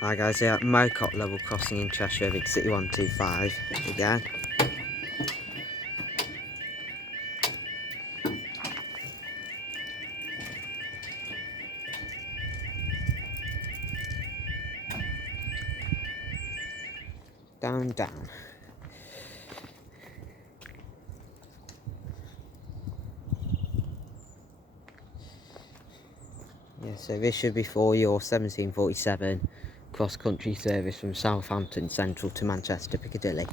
Hi guys, here at Mocop level crossing in Cheshire, Big City 125 again. Down. Yeah, so this should be for your 1747 cross-country service from Southampton Central to Manchester Piccadilly.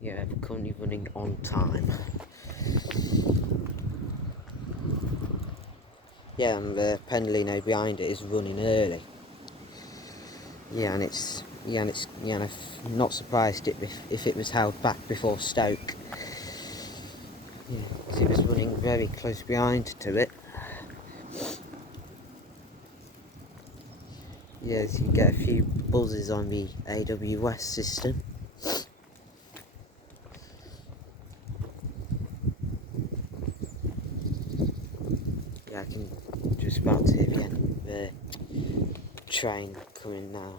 Yeah, currently running on time. Yeah, and the Pendolino behind it is running early. I'm not surprised if it was held back before Stoke. Yeah, because it was running very close behind to it. Yeah, so you get a few buzzes on the AWS system. Yeah, I can just about hear the end of the train coming now.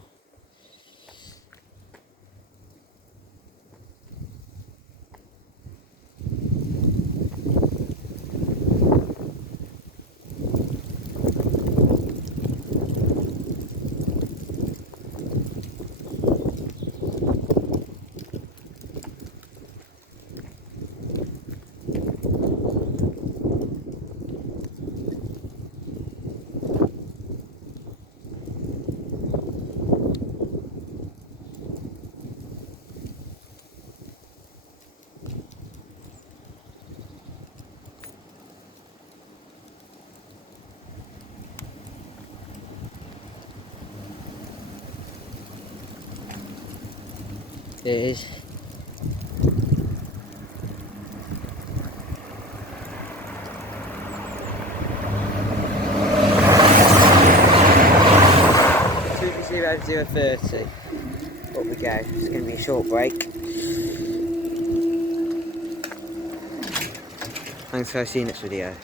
It is. Super 030. Up we go. It's going to be a short break. Thanks for seeing this video.